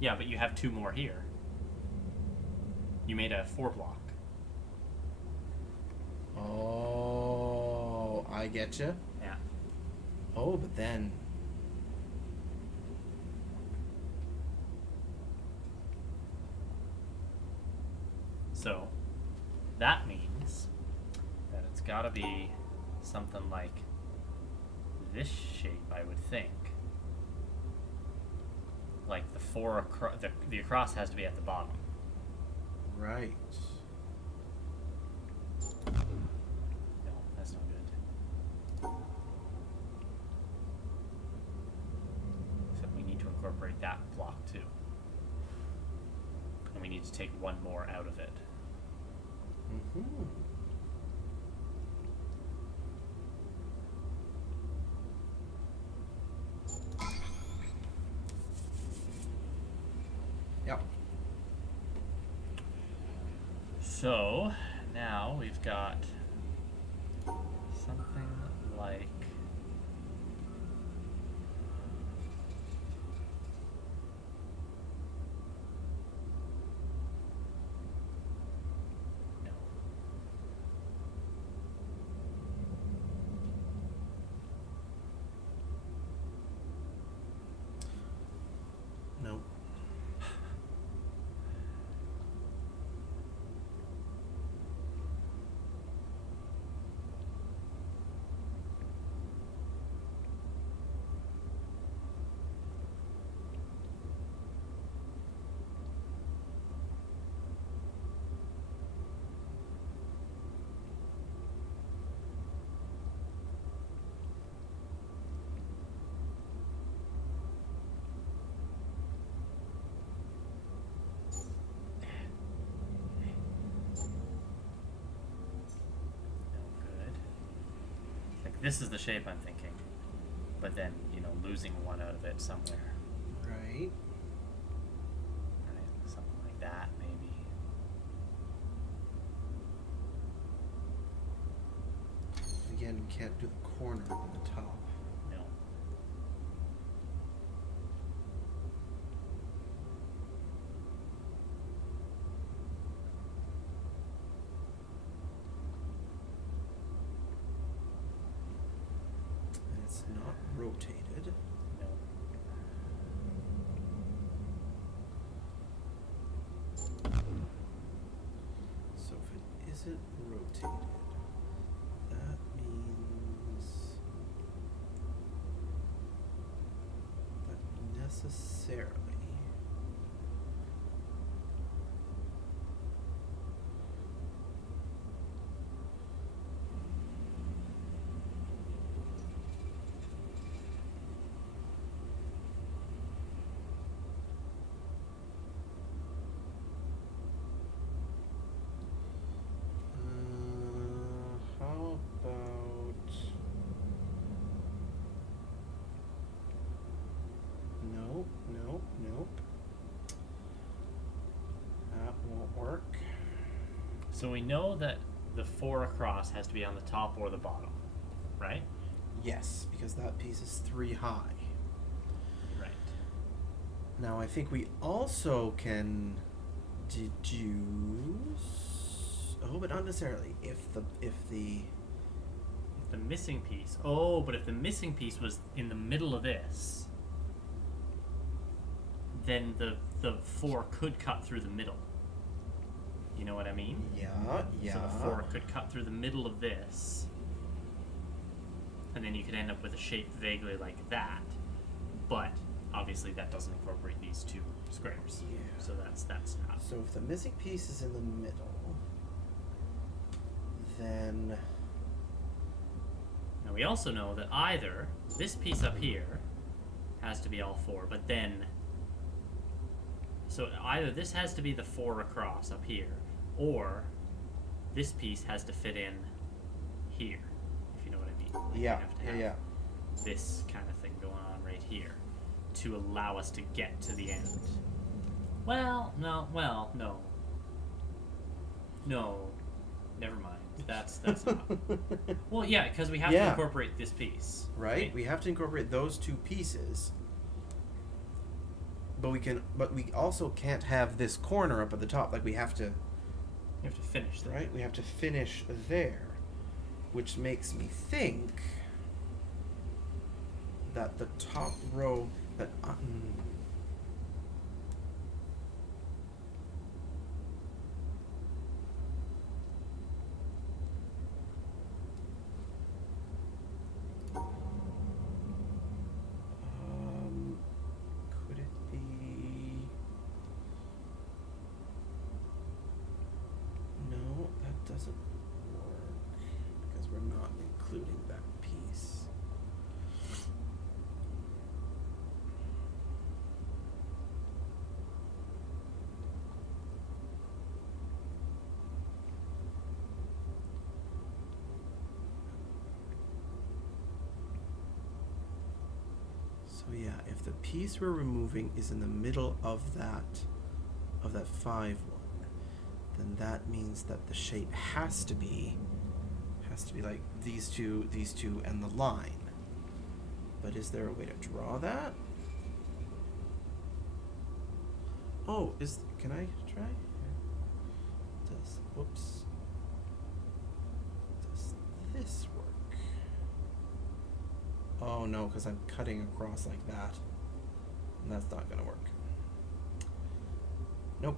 Yeah, but you have 2 more here. You made a 4 block. Oh, I get you. Yeah. Oh, but then... So, that means that it's got to be something like this shape, I would think. Like the 4 across, the across has to be at the bottom. Right. No, that's not good. Except we need to incorporate that block too. And we need to take 1 more out of it. Mm-hmm. Yep. So, now we've got something like... No. Nope. This is the shape I'm thinking, but then, losing 1 out of it somewhere. Right. Right? Something like that, maybe. Again, we can't do the corner at the top. No. And it's not rotated. No. So if it isn't rotated, that means that necessarily how about nope. That won't work. So we know that the 4 across has to be on the top or the bottom, right? Yes, because that piece is 3 high. Right. Now I think we also can deduce. Oh, but not necessarily. If the missing piece. Oh, but if the missing piece was in the middle of this, then the 4 could cut through the middle. You know what I mean? Yeah. So the 4 could cut through the middle of this, and then you could end up with a shape vaguely like that. But obviously that doesn't incorporate these 2 squares. Yeah. So that's not. So if the missing piece is in the middle, then Now we also know that either this piece up here has to be all 4, but then... So either this has to be the 4 across up here, or this piece has to fit in here, if you know what I mean. Like yeah, you have to have this kind of thing going on right here to allow us to get to the end. No. Never mind. That's not. Well, yeah, because we have to incorporate this piece. Right? We have to incorporate those 2 pieces. But we also can't have this corner up at the top. Like we have to. You have to finish that. Right? We have to finish there, which makes me think that the top row that. Could it be? No, that doesn't work because we're not including that piece. So yeah, if the piece we're removing is in the middle of that 5 one, then that means that the shape has to be like these two, and the line. But is there a way to draw that? Oh, can I try? Whoops. Does this work? Oh no, because I'm cutting across like that. And that's not gonna work. Nope.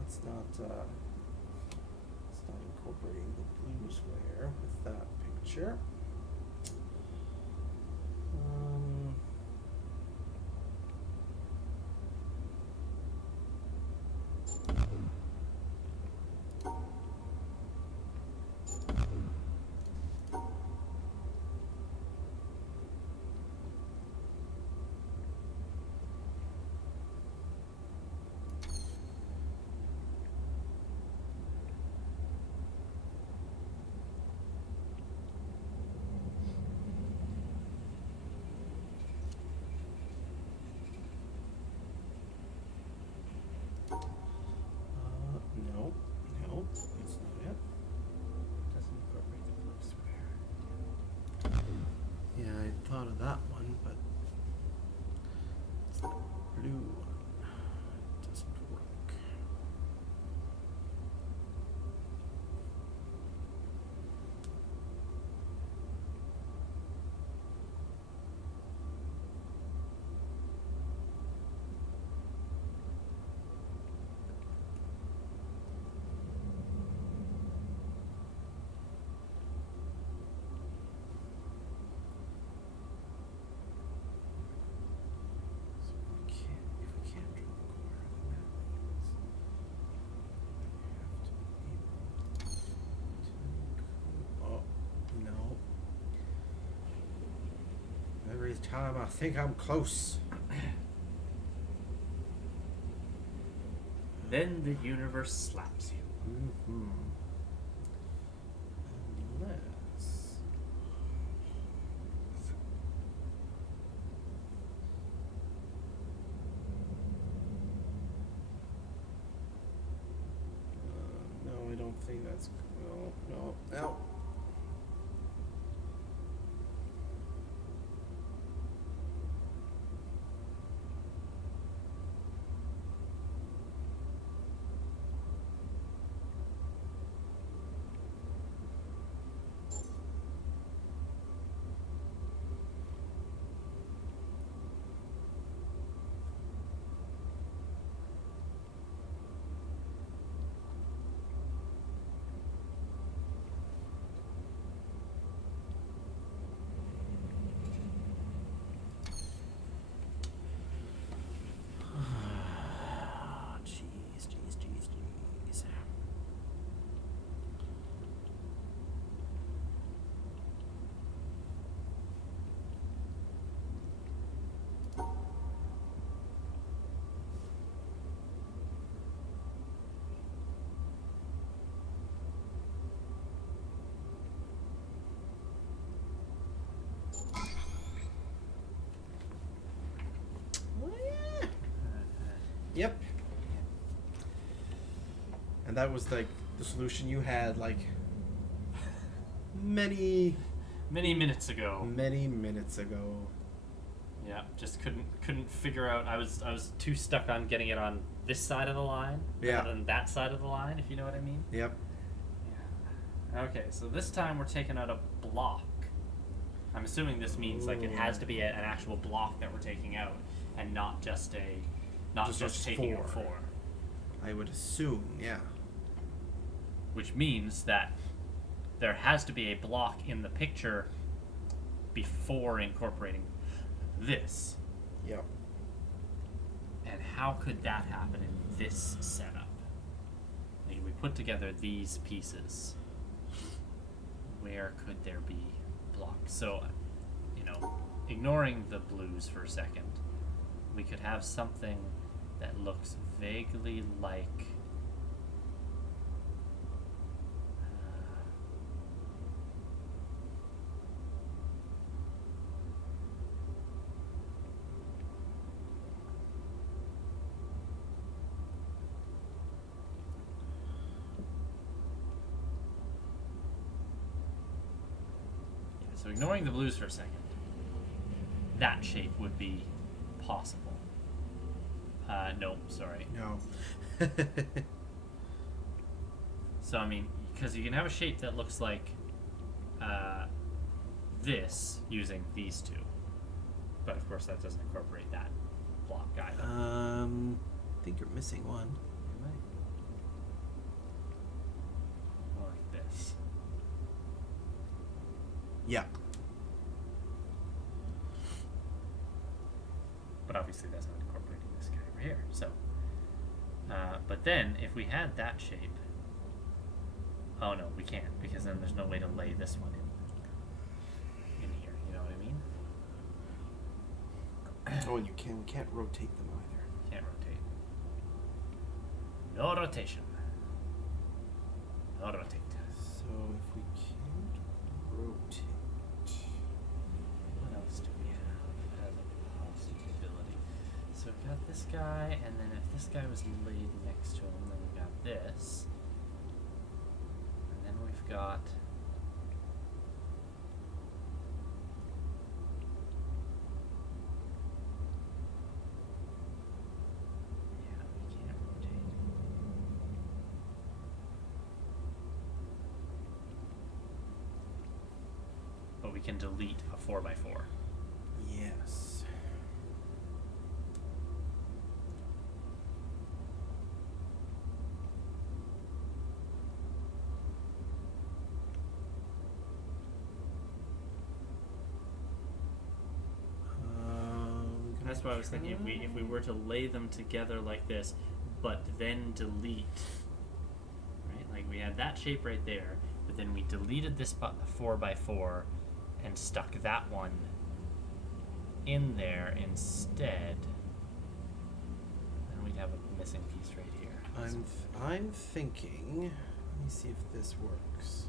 That's not incorporating the blue square with that picture. No, it's not it. Doesn't incorporate the blue square. Yeah, I thought of that one, but it's the blue one. It doesn't work. Every time I think I'm close. Then the universe slaps you. Mm-hmm. Unless... no, I don't think that's... No. Yep. And that was like the solution you had like many minutes ago. many minutes ago. Yeah, just couldn't figure out. I was too stuck on getting it on this side of the line rather than that side of the line, if you know what I mean. Yep. Yeah. Okay, so this time we're taking out a block. I'm assuming this means like it has to be an actual block that we're taking out, and not just taking out 4. I would assume, yeah. Which means that there has to be a block in the picture before incorporating this. Yep. And how could that happen in this setup? Like, we put together these pieces. Where could there be blocks? So, ignoring the blues for a second, we could have something that looks vaguely like so ignoring the blues for a second, that shape would be possible. No, sorry. No. So, I mean, because you can have a shape that looks like this using these two. But, of course, that doesn't incorporate that block either. I think you're missing one. Am I? More like this. Yeah. But obviously that's not incorporating this guy over here. So, but then if we had that shape, oh no, we can't, because then there's no way to lay this one in here. You know what I mean? Oh, and we can't rotate them either. Can't rotate. No rotation. No rotate. So if we can't rotate. What else do we have as a possibility? So we've got this guy, and then if this guy was laid next to him, then we've got this. And then we've got we can't rotate. But we can delete a 4x4. Yes. That's what I was thinking. If we were to lay them together like this, but then delete, right? Like we had that shape right there, but then we deleted this 4x4 and stuck that one in there instead, then we'd have a missing piece right here. I'm thinking. Let me see if this works.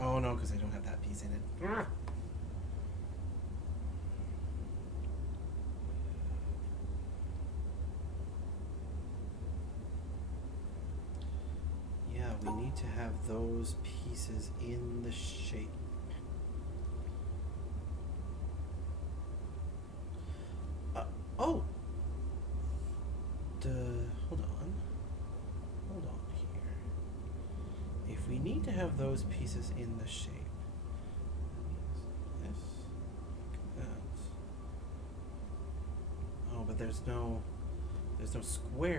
Oh no, because I don't have that piece in it. Yeah, we need to have those pieces in the shape. Oh! Hold on here. If we need to have those pieces in the shape, that means this, that. Oh, but there's no square